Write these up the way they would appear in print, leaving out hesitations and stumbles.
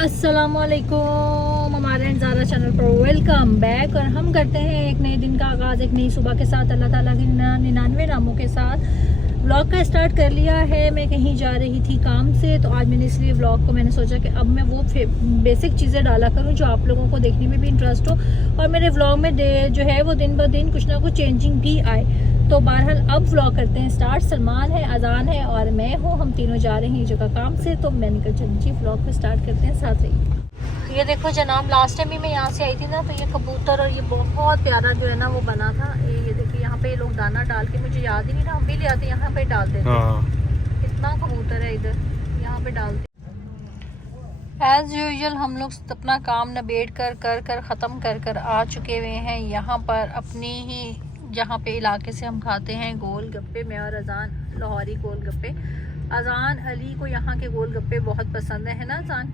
अस्सलामुअलैकुम, हमारे ज़ारा चैनल पर वेलकम बैक। और हम करते हैं एक नए दिन का आगाज़ एक नई सुबह के साथ, अल्लाह ताला के 99 नामों के साथ। व्लॉग का स्टार्ट कर लिया है। मैं कहीं जा रही थी काम से, तो आज मैंने इसलिए व्लॉग को मैंने सोचा कि अब मैं वो बेसिक चीज़ें डाला करूं जो आप लोगों को देखने में भी इंटरेस्ट हो और मेरे व्लॉग में जो है वो दिन ब दिन कुछ ना कुछ चेंजिंग भी आए। तो बहरहाल अब व्लॉग करते हैं स्टार्ट। सलमान है, अजान है और मैं हूँ, हम तीनों जा रहे हैं जगह काम से। तो मैंने कहा चलिए जी व्लॉग को स्टार्ट करते हैं, साथ रहिए। ये देखो जनाब, लास्ट टाइम भी मैं यहाँ से आई थी ना, तो ये कबूतर और ये बहुत प्यारा जो है ना वो बना था। ये देखिए यहाँ पे लोग दाना डाल के, मुझे याद ही नहीं था, हम भी ले आते यहाँ पे डाल देते हैं। इतना कबूतर है इधर, यहाँ पे डालते। एज यूजुअल हम लोग अपना काम नबेड़ कर ख़त्म कर आ चुके हुए हैं यहाँ पर अपनी ही जहाँ पे इलाके से हम खाते हैं गोल गप्पे। मैं और अजान लाहौरी गोल गप्पे। अजान अली को यहाँ के गोल गप्पे बहुत पसंद है ना अजान?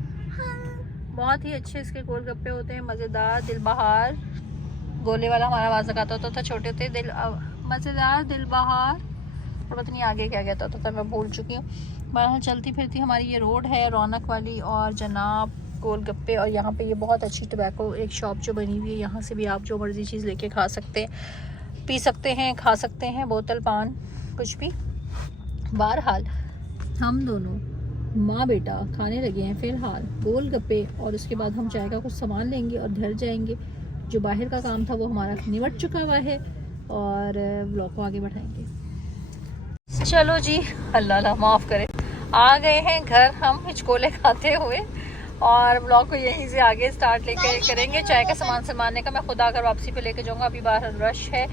बहुत ही अच्छे इसके गोल गप्पे होते हैं, मज़ेदार। दिलबहार गोले वाला हमारा आवाज़ लगाता होता था छोटे थे, मज़ेदार दिलबहार, और पता नहीं आगे क्या कहता होता था, मैं भूल चुकी हूँ। बहरहाल चलती फिरती हमारी ये रोड है रौनक वाली, और जनाब गोल गप्पे। और यहाँ पे ये बहुत अच्छी टबैको एक शॉप जो बनी हुई है, यहाँ से भी आप जो मर्ज़ी चीज़ लेके खा सकते हैं, पी सकते हैं, खा सकते हैं, बोतल पान कुछ भी। बहरहाल हम दोनों माँ बेटा खाने लगे हैं फ़िलहाल गोल गप्पे, और उसके बाद हम चाय का कुछ सामान लेंगे और घर जाएंगे। जो बाहर का काम था वो हमारा निपट चुका हुआ है और व्लॉग को आगे बढ़ाएंगे। चलो जी, अल्लाह माफ़ करे, आ गए हैं घर हम हिचकोले खाते हुए, और ब्लॉग को यहीं से आगे स्टार्ट लेके करेंगे। चाय का सामान सामाने का मैं खुद आकर वापसी पे लेके जाऊंगा, अभी बाहर रश है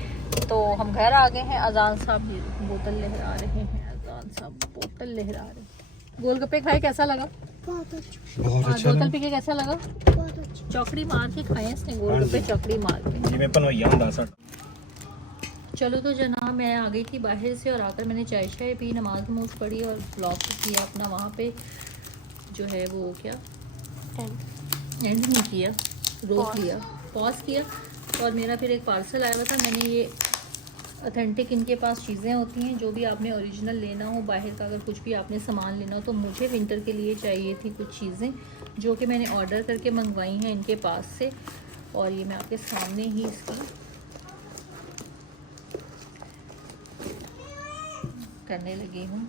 तो हम घर आ गए हैं। अजान साहब बोतल लहरा रहे हैं, अजान साहब बोतल लहरा रहे हैं। गोलगप्पे खाए, कैसा लगा? बहुत अच्छा। बोतल पी के कैसा लगा? बहुत अच्छा। चौकड़ी मार के खाए इसने गोलगप्पे, चौकड़ी मार के। चलो तो जनाब, मैं आ गई थी बाहर से और आकर मैंने चाय शाय पी, नमाज नमूज पढ़ी और ब्लॉग किया अपना। वहाँ पे जो है वो क्या एंड नहीं किया, रोक लिया, पॉज किया। और मेरा फिर एक पार्सल आया हुआ था। मैंने ये ऑथेंटिक इनके पास चीज़ें होती हैं, जो भी आपने ओरिजिनल लेना हो बाहर का, अगर कुछ भी आपने सामान लेना हो, तो मुझे विंटर के लिए चाहिए थी कुछ चीज़ें जो कि मैंने ऑर्डर करके मंगवाई हैं इनके पास से। और ये मैं आपके सामने ही इसकी करने लगी हूँ।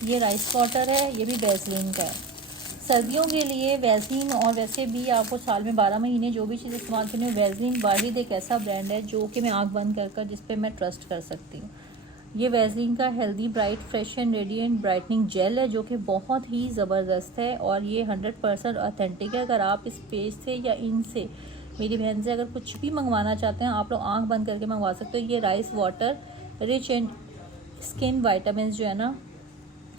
ये राइस वाटर है, ये भी वैसलीन का है। सर्दियों के लिए वैसलीन, और वैसे भी आपको साल में 12 महीने जो भी चीज़ इस्तेमाल करनी हो, वैसलीन वाहिद एक ऐसा ब्रांड है जो कि मैं आँख बंद कर जिस पे मैं ट्रस्ट कर सकती हूँ। ये वैसलीन का healthy bright fresh and radiant brightening jail है, जो कि बहुत ही ज़बरदस्त है और ये 100% ऑथेंटिक है। अगर आप इस पेज से या इनसे, मेरी बहन से, अगर कुछ भी मंगवाना चाहते हैं, आप लोग आँख बंद करके मंगवा सकते हो। ये rice water rich and skin vitamin जो है ना,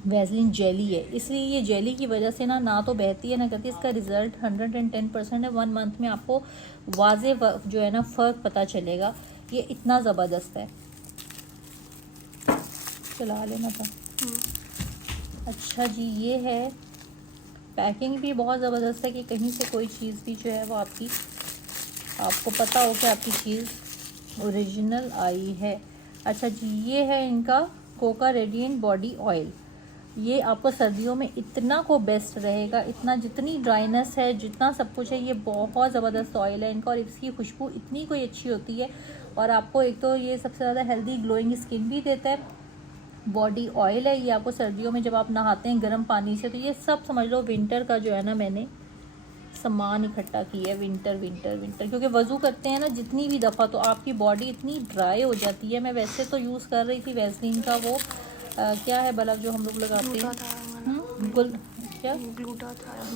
वैसलीन जेली है, इसलिए ये जेली की वजह से ना तो बहती है ना करती। इसका रिज़ल्ट 110% है। 1 मंथ में आपको वाजे जो है ना फ़र्क पता चलेगा। ये इतना ज़बरदस्त है, चला लेना था। अच्छा जी, ये है पैकिंग भी बहुत ज़बरदस्त है कि कहीं से कोई चीज़ भी जो है वो आपको पता हो कि आपकी चीज़ ओरिजिनल आई है। अच्छा जी, ये है इनका कोका रेडिएंट बॉडी ऑयल। ये आपको सर्दियों में इतना को बेस्ट रहेगा, इतना जितनी ड्राइनेस है, जितना सब कुछ है, ये बहुत ज़बरदस्त ऑयल है इनका, और इसकी खुशबू इतनी कोई अच्छी होती है। और आपको एक तो ये सबसे ज़्यादा हेल्दी ग्लोइंग स्किन भी देता है। बॉडी ऑयल है ये, आपको सर्दियों में जब आप नहाते हैं गर्म पानी से, तो ये सब समझ लो विंटर का जो है ना, मैंने सामान इकट्ठा किया है। विंटर क्योंकि वज़ू करते हैं ना जितनी भी दफ़ा, तो आपकी बॉडी इतनी ड्राई हो जाती है। मैं वैसे तो यूज़ कर रही थी वैसलीन का वो क्या है बल्ब जो हम लोग लगाते हैं, क्या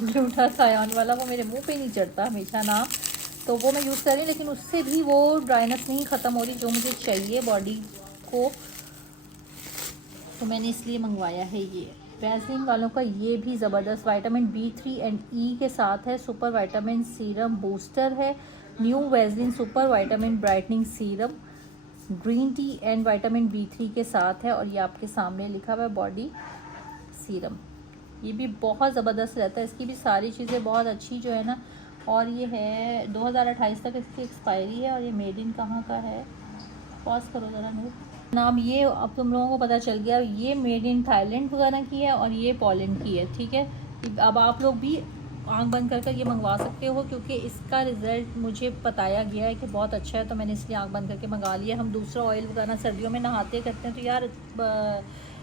ग्लूटाथायोन वाला, वो मेरे मुंह पे नहीं चढ़ता हमेशा नाम, तो वो मैं यूज़ कर रही हूँ, लेकिन उससे भी वो ड्राइनेस नहीं ख़त्म हो रही जो मुझे चाहिए बॉडी को, तो मैंने इसलिए मंगवाया है ये। वैसलीन वालों का ये भी ज़बरदस्त विटामिन B3 एंड E के साथ है। सुपर विटामिन सीरम बूस्टर है। New Vaseline super vitamin brightening serum green tea and vitamin B3 के साथ है, और ये आपके सामने लिखा हुआ है बॉडी सीरम। ये भी बहुत ज़बरदस्त रहता है, इसकी भी सारी चीज़ें बहुत अच्छी जो है ना और ये है 2028 तक इसकी एक्सपायरी है। और ये मेड इन कहाँ का है, पॉज करो ज़रा नूर। नाम ये अब तुम लोगों को पता चल गया, ये मेड इन थाईलैंड वगैरह की है और ये पोलैंड की है, ठीक है। अब आप लोग भी आंख बंद कर कर ये मंगवा सकते हो, क्योंकि इसका रिज़ल्ट मुझे बताया गया है कि बहुत अच्छा है, तो मैंने इसलिए आंख बंद करके मंगा लिया। हम दूसरा ऑयल वगैरह सर्दियों में नहाते करते हैं तो यार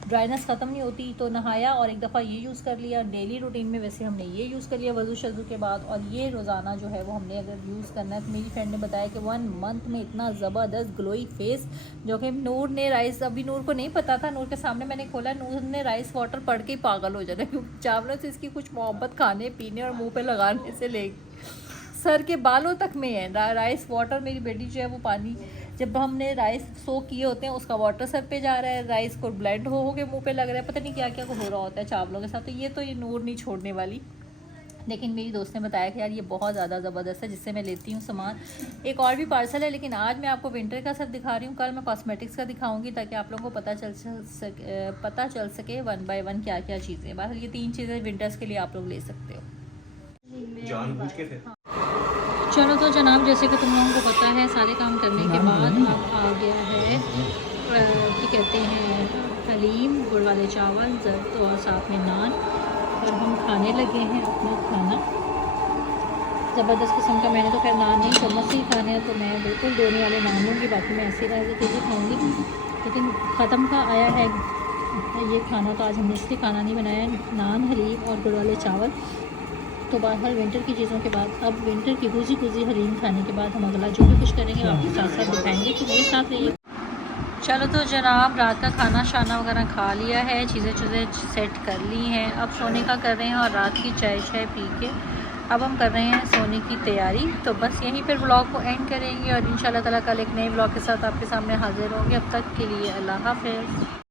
ड्राइनेस ख़त्म नहीं होती, तो नहाया और एक दफ़ा ये यूज़ कर लिया। डेली रूटीन में वैसे हमने ये यूज़ कर लिया वज़ू शज़ू के बाद, और ये रोज़ाना जो है वो हमने अगर यूज़ करना है तो मेरी फ्रेंड ने बताया कि 1 मंथ में इतना ज़बरदस्त ग्लोई फेस, जो कि नूर ने राइस, अभी नूर को नहीं पता था, नूर के सामने मैंने खोला, नूर ने राइस वाटर पढ़ के ही पागल हो जाना, क्योंकि चावलों से इसकी कुछ मोहब्बत खाने पीने और मुँह पर लगाने से ले सर के बालों तक में है। राइस वाटर, मेरी बेटी जो है वो पानी, जब हमने राइस सोक किए होते हैं उसका वाटर सर पे जा रहा है, राइस को ब्लेंड हो के मुंह पे लग रहा है, पता नहीं क्या क्या हो रहा होता है चावलों के साथ। तो ये नूर नहीं छोड़ने वाली। लेकिन मेरी दोस्त ने बताया कि यार ये बहुत ज़्यादा ज़बरदस्त है, जिससे मैं लेती हूँ सामान। एक और भी पार्सल है, लेकिन आज मैं आपको विंटर का सब दिखा रही हूँ, कल मैं कॉस्मेटिक्स का दिखाऊंगी, ताकि आप लोगों को पता चल सके 1 बाय 1 क्या क्या चीज़ें। बस ये 3 चीज़ें विंटर्स के लिए आप लोग ले सकते हो। जानबूझ के थे। चलो तो जनाब, जैसे कि तुम लोगों को पता है, सारे काम करने के बाद अब आ गया है क्या कहते हैं, हलीम, गुड़ वाले चावल, जर्द और साथ में नान, और हम खाने लगे हैं अपना खाना। ज़बरदस्त किस्म का, मैंने तो खैर नान नहीं चम्मच ही खाने हैं, तो मैं बिल्कुल दोने वाले नान लूँगी, बाकी मैं ऐसे रह तेज़ी खाऊँगी। लेकिन ख़त्म का आया है ये खाना, तो आज हमने इसलिए खाना नहीं बनाया, नान, हलीम और गुड़ वाले चावल। तो बहरहाल विंटर की चीज़ों के बाद, अब विंटर की गुजी हलीम खाने के बाद हम अगला जो भी कुछ करेंगे आपके साथ साथ दिखाएंगे, तो मेरे साथ रहिए। चलो तो जनाब, रात का खाना शाना वगैरह खा लिया है, चीज़ें सेट कर ली हैं, अब सोने का कर रहे हैं, और रात की चाय पी के अब हम कर रहे हैं सोने की तैयारी। तो बस यहीं पर व्लॉग को एंड करेंगे, और इंशाल्लाह ताला कल एक नए व्लॉग के साथ आपके सामने हाजिर होंगे। अब तक के लिए अल्लाह हाफ़िज़।